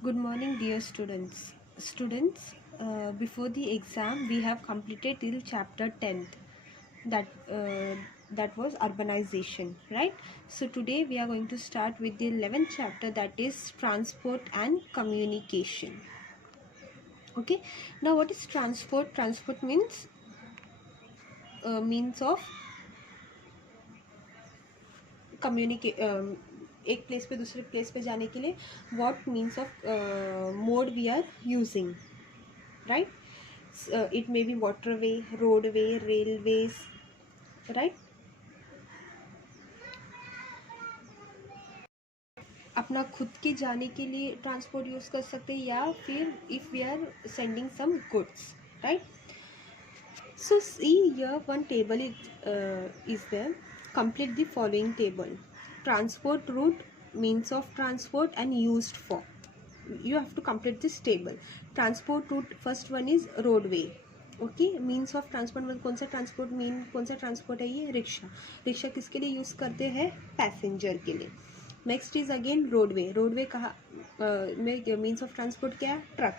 Good morning, dear students. Before the exam, we have completed till chapter 10th. That that was urbanization, right? So today we are going to start with the 11th chapter, that is transport and communication. Okay. Now, what is transport? Transport means of communicate. एक place पे दूसरे place पे जाने के लिए what means of mode we are using, right? It may be waterway, roadway, railways, right? अपना खुद के जाने के लिए ट्रांसपोर्ट यूज़ कर सकते हैं या फिर if we are sending some goods, right? So see here one table is there. Complete the following table. Transport route, means of transport and used for. You have to complete this table. Transport route, first one is roadway. Okay, means of transport में कौन सा transport है? ये rickshaw. Rickshaw किसके लिए use करते हैं? Passenger के लिए। Next is again roadway. Roadway कहा में मीन्स ऑफ ट्रांसपोर्ट क्या है? ट्रक।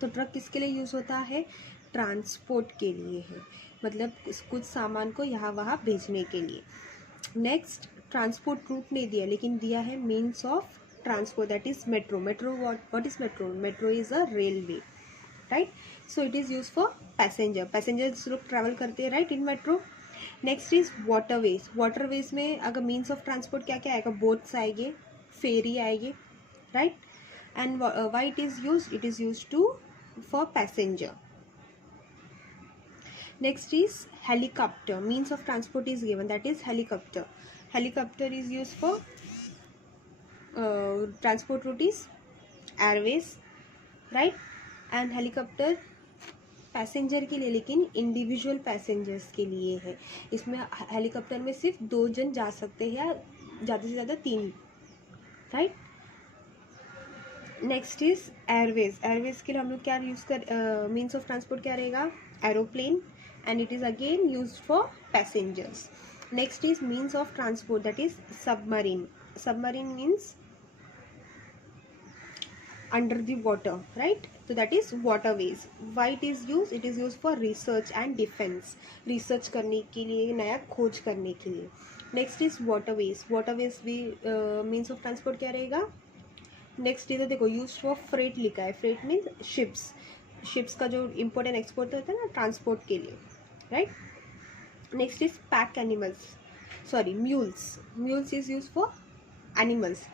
तो ट्रक किसके लिए यूज़ होता है? ट्रांसपोर्ट के लिए है, मतलब कुछ सामान को यहाँ वहाँ भेजने के लिए। नेक्स्ट, ट्रांसपोर्ट रूट नहीं दिया, लेकिन दिया है means of transport, that is metro. Metro what is metro? Metro is a railway, right? So it is use for passengers लोग ट्रैवल करते हैं, right, in metro. Next is waterways. Waterways में अगर मीन्स ऑफ ट्रांसपोर्ट क्या क्या आएगा? Boats आएंगे, ferry आएंगे, right? And why it is use? It is use to for passenger. Next is helicopter. Means of transport is given, that is helicopter. Helicopter is used for transport route is airways, right? And helicopter passenger के लिए, लेकिन individual passengers के लिए है। इसमें helicopter में सिर्फ 2 जन जा सकते हैं या ज़्यादा से ज़्यादा 3, right? Next is Airways. Airways के लिए हम लोग क्या यूज़ कर मीन्स ऑफ ट्रांसपोर्ट क्या रहेगा? Aeroplane, and it is again use for passengers. Next is means of transport, that is submarine. Submarine means under the water, right? तो that is waterways. Why it is use? It is use for research and defence, research करने के लिए, नया खोज करने के लिए। Next is waterways. Waterways भी मीन्स ऑफ ट्रांसपोर्ट क्या रहेगा? नेक्स्ट इधर देखो, यूज फॉर फ्रेट लिखा है। Freight means ships. शिप्स का जो इम्पोर्ट एंड एक्सपोर्ट होता है ना, ट्रांसपोर्ट के लिए, right? Next is pack animals, sorry mules. Mules is use for animals,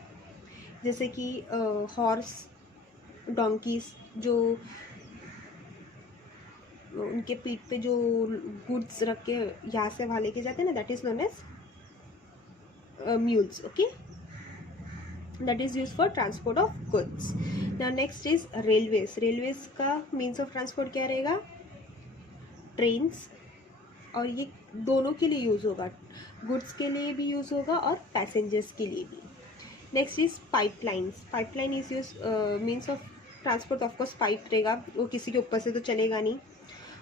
जैसे कि हॉर्स, डोंकीज, जो उनके पीठ पे जो गुड्स रख के यहाँ से वहाँ लेके जाते हैं ना, that is known as mules, okay? that is used for transport of goods. Now next is railways. railways का means of transport क्या रहेगा? ट्रेन्स, और ये दोनों के लिए यूज़ होगा, गुड्स के लिए भी यूज़ होगा और पैसेंजर्स के लिए भी। Next is pipelines. Pipeline is use means of transport, of course pipe रहेगा, वो किसी के ऊपर से तो चलेगा नहीं।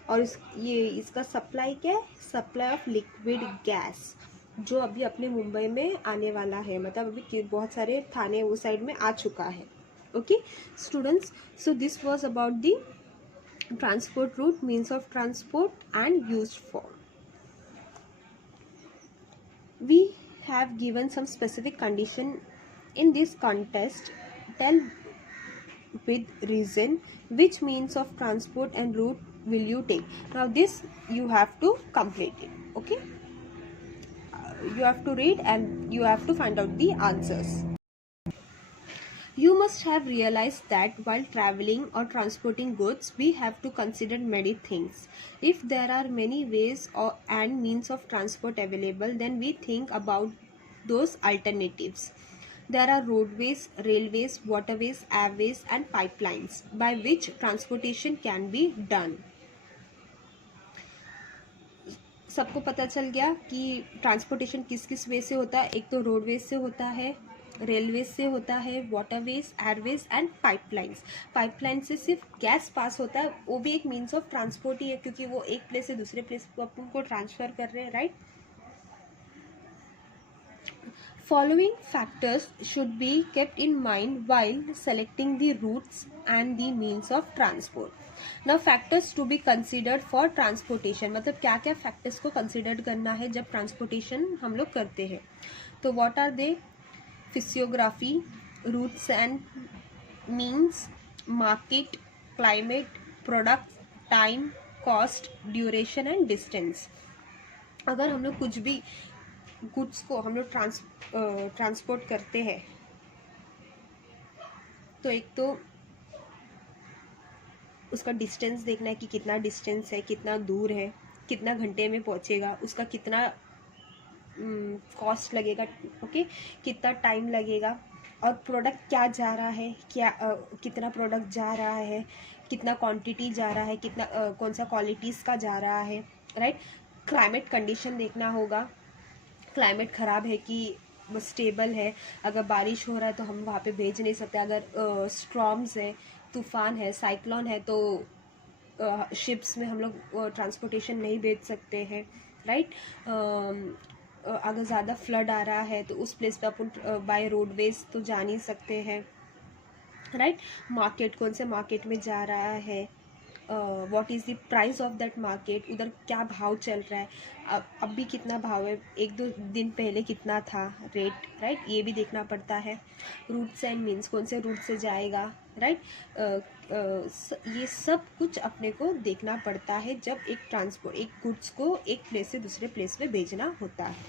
और इसका सप्लाई क्या है? सप्लाई ऑफ लिक्विड गैस, जो अभी अपने मुंबई में आने वाला है, मतलब अभी बहुत सारे थाने वो साइड में आ चुका है। Okay students, so this was about the transport route, means of transport and used for. We have given some specific condition in this contest. Tell with reason which means of transport and route will you take. Now this you have to complete it, okay? You have to read and you have to find out the answers. You must have realized that while traveling or transporting goods, we have to consider many things. If there are many ways and means of transport available, then we think about those alternatives. There are roadways, railways, waterways, airways and pipelines by which transportation can be done. सबको पता चल गया कि transportation किस किस वे से होता है। एक तो रोडवेज से होता है, रेलवेज से होता है, waterways, Airways and pipelines. Pipeline से सिर्फ गैस पास होता है, वो भी एक मीन्स ऑफ ट्रांसपोर्ट ही है, क्योंकि वो एक प्लेस से दूसरे प्लेस को अपन को ट्रांसफर कर रहे हैं, right? Following factors should be kept in mind while selecting the routes and the means of transport. Now factors to be considered for transportation, मतलब क्या क्या factors को consider करना है जब transportation हम लोग करते हैं. तो what are they? Physiography, routes and means, market, climate, product, time, cost, duration and distance. अगर हम लोग कुछ भी गुड्स को हम लोग ट्रांसपोर्ट करते हैं तो एक तो उसका डिस्टेंस देखना है कि कितना डिस्टेंस है, कितना दूर है, कितना घंटे में पहुंचेगा, उसका कितना कॉस्ट लगेगा, ओके, कितना टाइम लगेगा, और प्रोडक्ट क्या जा रहा है, कितना प्रोडक्ट जा रहा है, कितना क्वांटिटी जा रहा है, कितना कौन सा क्वालिटीज़ का जा रहा है, राइट. क्लाइमेट कंडीशन देखना होगा, क्लाइमेट ख़राब है कि स्टेबल है. अगर बारिश हो रहा है तो हम वहाँ पे भेज नहीं सकते. अगर स्टॉर्म्स है, तूफ़ान है, साइक्लोन है, तो शिप्स में हम लोग ट्रांसपोर्टेशन नहीं भेज सकते हैं, राइट. अगर ज़्यादा फ्लड आ रहा है तो उस प्लेस पे अपन बाय रोडवेज तो जा नहीं सकते हैं, राइट. मार्केट, कौन से मार्केट में जा रहा है, what is the price of that market, उधर क्या भाव चल रहा है, अब भी कितना भाव है, एक दो दिन पहले कितना था रेट, राइट. ये भी देखना पड़ता है. रूट्स एंड मीन्स, कौन से रूट से जाएगा, राइट. ये सब कुछ अपने को देखना पड़ता है जब एक गुड्स को एक प्लेस से दूसरे प्लेस पे भेजना होता है.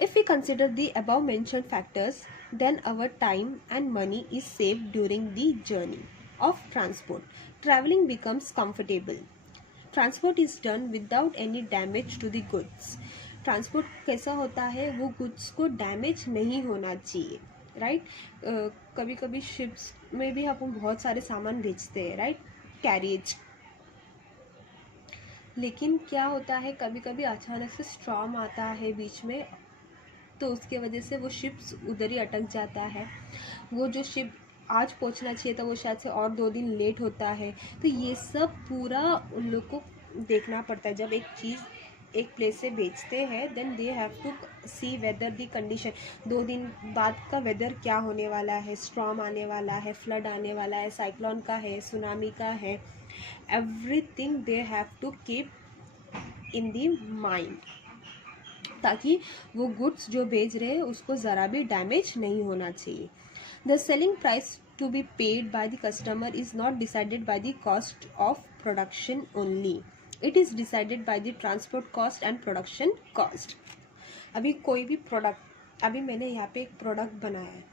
If we consider the above mentioned factors, then our time and money is saved during the journey of transport. Traveling becomes comfortable. Transport is done without any damage to the goods. Transport कैसा होता है, वो goods को damage नहीं होना चाहिए, right. कभी कभी शिप्स में भी हम बहुत सारे सामान भेजते हैं, राइट, कैरियज. लेकिन क्या होता है, कभी कभी अचानक से स्टॉर्म आता है बीच में, तो उसके वजह से वो शिप्स उधर ही अटक जाता है. वो जो शिप आज पहुंचना चाहिए था वो शायद से और 2 दिन लेट होता है. तो ये सब पूरा उन लोग को देखना पड़ता है. जब एक चीज़ एक प्लेस से बेचते हैं, then they have to see whether the condition, 2 दिन बाद का वेदर क्या होने वाला है, स्टॉर्म आने वाला है, फ्लड आने वाला है, साइक्लोन का है, सुनामी का है. Everything they have to keep in the mind, ताकि वो गुड्स जो भेज रहे हैं उसको ज़रा भी डैमेज नहीं होना चाहिए. The selling price to be paid by the customer is not decided by the cost of production only. It is decided by the transport cost and production cost. अभी कोई भी प्रोडक्ट, अभी मैंने यहाँ पे एक प्रोडक्ट बनाया है,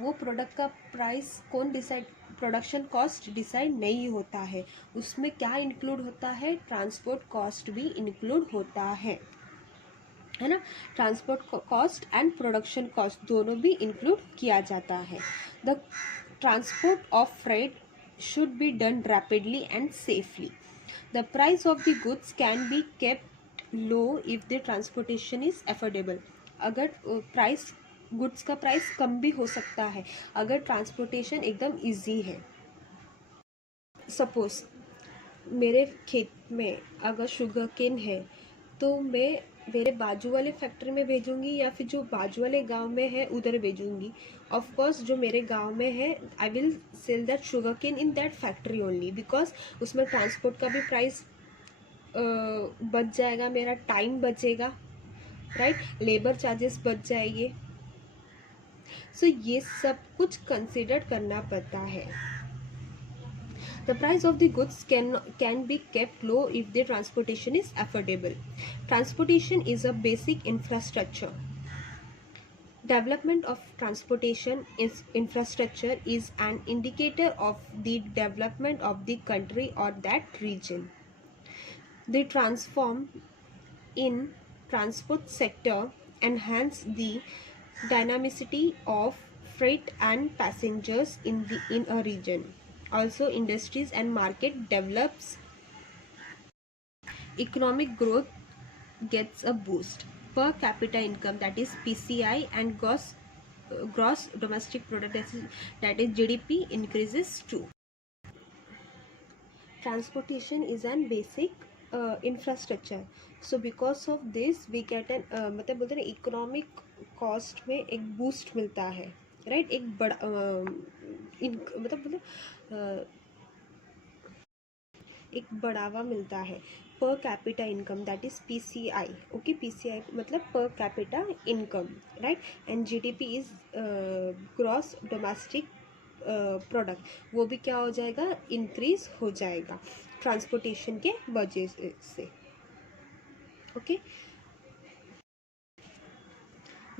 वो प्रोडक्ट का प्राइस कौन डिसाइड, प्रोडक्शन कॉस्ट डिसाइड नहीं होता है. उसमें क्या इंक्लूड होता है, ट्रांसपोर्ट कॉस्ट भी इंक्लूड होता है ना. Transport cost and production cost दोनों भी इंक्लूड किया जाता है. The transport of freight should be done rapidly and safely. The price of the goods can be kept low if the transportation is affordable. अगर price, goods का price कम भी हो सकता है अगर ट्रांसपोर्टेशन एकदम इजी है. सपोज मेरे खेत में अगर शुगर केन है तो मैं मेरे बाजू वाले फैक्ट्री में भेजूंगी या फिर जो बाजू वाले गांव में है उधर भेजूंगी. ऑफ कोर्स जो मेरे गांव में है, I will sell that sugar cane in that factory only, because उसमें ट्रांसपोर्ट का भी प्राइस बच जाएगा, मेरा टाइम बचेगा, राइट, लेबर चार्जेस बच जाएंगे. सो ये सब कुछ कंसिडर करना पड़ता है. The price of the goods can be kept low if the transportation is affordable. Transportation is a basic infrastructure. Development of transportation infrastructure is an indicator of the development of the country or that region. The transform in transport sector enhance the dynamicity of freight and passengers in a region. Also, industries and market develops, economic growth gets a boost. Per capita income, that is PCI, and gross domestic product, that is GDP, increases too. Transportation is a basic infrastructure. So because of this we get an मतलब बोलते हैं economic cost में एक boost मिलता है, right. एक बड़ा मतलब एक बढ़ावा मिलता है. Per capita income, that is PCI. Okay, PCI मतलब per capita income, right. And GDP is gross domestic product, वो भी क्या हो जाएगा, इंक्रीज हो जाएगा ट्रांसपोर्टेशन के वजह से. Okay.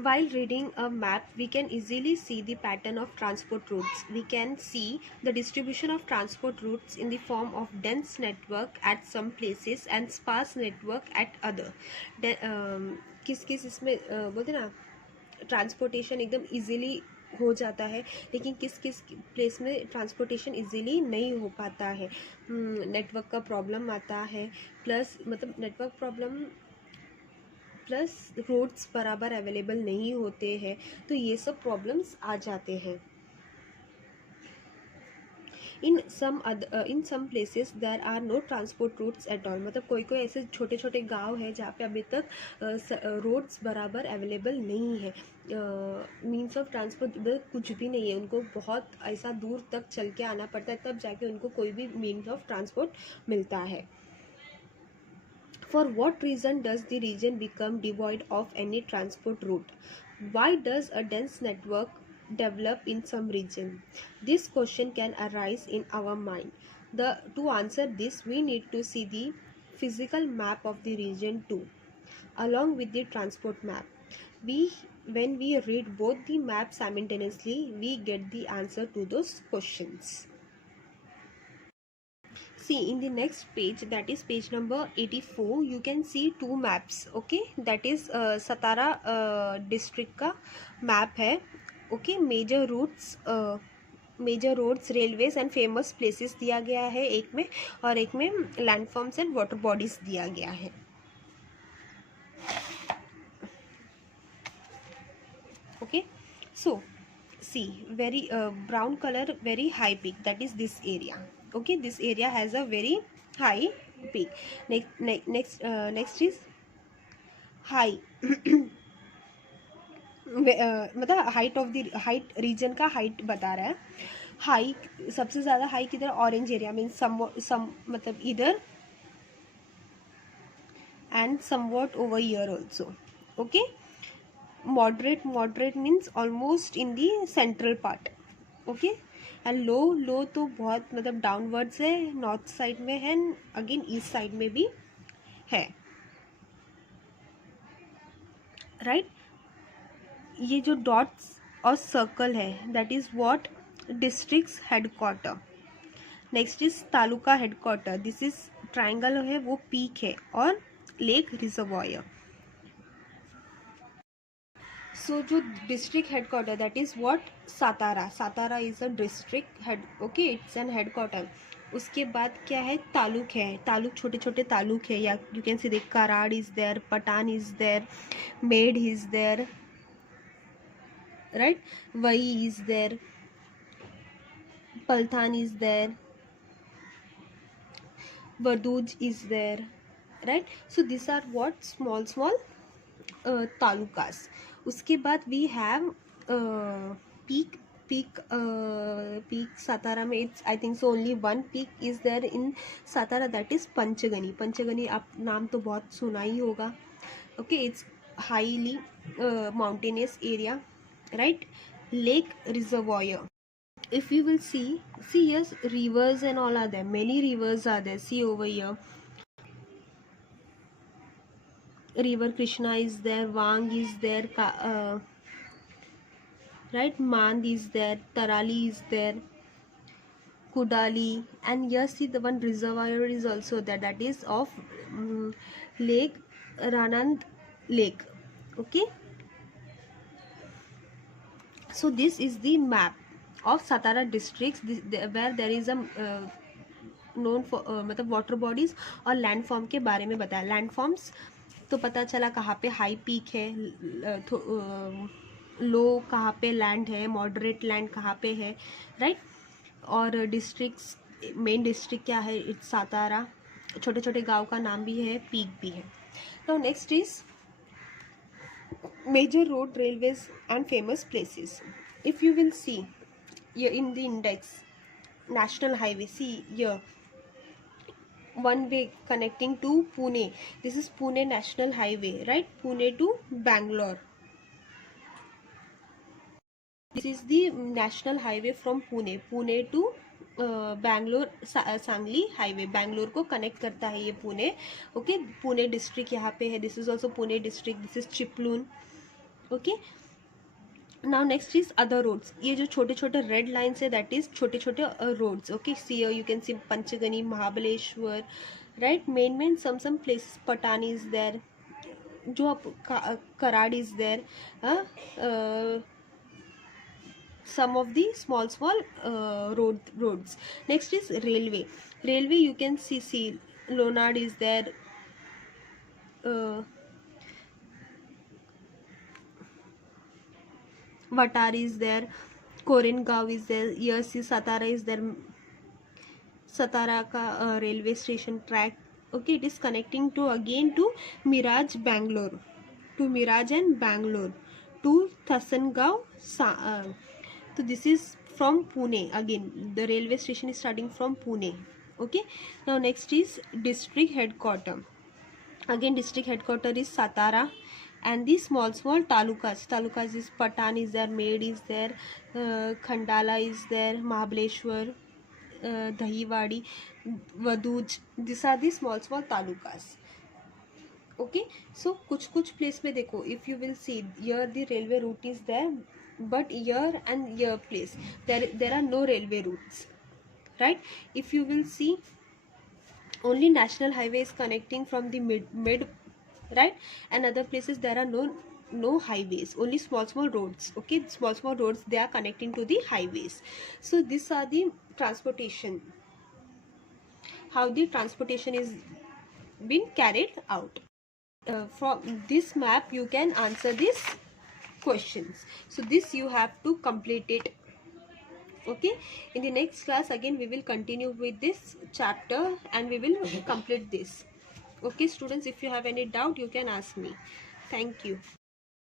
While reading a map, we can easily see the pattern of transport routes. We can see the distribution of transport routes in the form of dense network at some places and sparse network at other. किस किस इसमें बोलते ना transportation एकदम easily हो जाता है, लेकिन किस किस प्लेस में ट्रांसपोर्टेशन इजीली नहीं हो पाता है. नेटवर्क का प्रॉब्लम आता है, प्लस मतलब नेटवर्क प्रॉब्लम प्लस रोड्स बराबर अवेलेबल नहीं होते हैं, तो ये सब प्रॉब्लम्स आ जाते हैं. In some places there are no transport routes at all. मतलब कोई कोई ऐसे छोटे छोटे गांव है जहाँ पे अभी तक रोड्स बराबर अवेलेबल नहीं है. मीन्स ऑफ ट्रांसपोर्ट कुछ भी नहीं है, उनको बहुत ऐसा दूर तक चल के आना पड़ता है, तब जाके उनको कोई भी मीन्स ऑफ ट्रांसपोर्ट मिलता है. For what reason does the region become devoid of any transport route? Why does a dense network develop in some region? This question can arise in our mind. To answer this, we need to see the physical map of the region too, along with the transport map. When we read both the maps simultaneously, we get the answer to those questions. See, in the next page, that is page number 84, you can see two maps. Okay, that is Satara district का map है. Okay, major roads, railways and famous places दिया गया है एक में, और एक में landforms and water bodies दिया गया है. Okay, so see, very brown color, very high peak, that is this area. Okay, this area has a very high peak. Next is high. मतलब height of the height, region का height बता रहा है. High सबसे ज़्यादा high किधर, orange area, means सम मतलब इधर and somewhat over here also. Okay. moderate means almost in the central part. Okay. And low तो बहुत मतलब डाउनवर्ड्स है, नॉर्थ साइड में है, अगेन ईस्ट साइड में भी है, राइट. ये जो डॉट्स और सर्कल है, that is what districts headquarter. Next is taluka headquarter. This is triangle है, वो पीक है, और लेक रिजर्वॉयर. सो जो district headquarter, that is what Satara. Satara is a district head. Okay, it's an headquarter. उसके बाद क्या है, तालुक है. तालुक छोटे छोटे तालुक है, या यू कैन सी देख Karad is there, Patan is there, मेड is there, right. Wai is there, Phaltan is there, Vaduj is there, right. So this are what small talukas. उसके बाद we have peak. Peak Satara में it's I think so only one peak is there in Satara, that is Panchgani. Panchgani आप नाम तो बहुत सुना ही होगा. Okay, it's highly mountainous area, right. Lake reservoir. If you will see yes, rivers and all are there. Many rivers are there. See over here. River Krishna is there, Wang is there, right, Mand is there, Tarali is there, Kudali, and here see the one reservoir is also there, that is of Lake Ranand Lake. Okay, so this is the map of Satara districts, where there is a known for मतलब water bodies और land form के बारे में बताया. Land forms तो पता चला कहाँ पे हाई पीक है, लो कहाँ पे लैंड है, मॉडरेट लैंड कहाँ पे है, राइट. और डिस्ट्रिक्ट्स, मेन डिस्ट्रिक्ट क्या है, इट्स सातारा. छोटे छोटे गांव का नाम भी है, पीक भी है. Now next is major road, railways and famous places. If you will see here in the index, national highway, see here, one way connecting to Pune. This is Pune National Highway, right? Pune to Bangalore. This is the national highway from Pune to Bangalore Sangli highway, Bangalore को connect करता है ये Pune. Okay, Pune district यहाँ पे है. This is also Pune district. This is Chiplun. Okay, now next is other roads. ये जो छोटे छोटे रेड लाइन्स है दैट इज छोटे छोटे roads. Okay, see you can see Panchgani, Mahabaleshwar, right. Main some places, पटानी इज देयर, जो आप Karad is there. some of the small roads. Next is railway you can see Lonard is there, Vatar is there, Korengaon is there. Here see Satara is there, Satara ka railway station track. Okay, it is connecting to again to Miraj Bangalore, to Miraj and Bangalore, to Thasangaon. So this is from Pune. Again the railway station is starting from Pune. Okay, now next is district headquarter. Again district headquarter is Satara, and the small talukas is Patan is there, Med is there, Khandala is there, Mahabaleshwar, Dahiwadi, Vaduj. These are the small talukas. Okay, so कुछ place में देखो, if you will see here the railway route is there, but here and here place there are no railway routes, right? If you will see, only national highway is connecting from the mid, right? And other places there are no highways, only small roads. Okay, small roads, they are connecting to the highways. So these are the transportation, how the transportation is been carried out. From this map you can answer these questions. So this you have to complete it. Okay, in the next class again we will continue with this chapter and we will complete this. Okay students, if you have any doubt you can ask me. Thank you.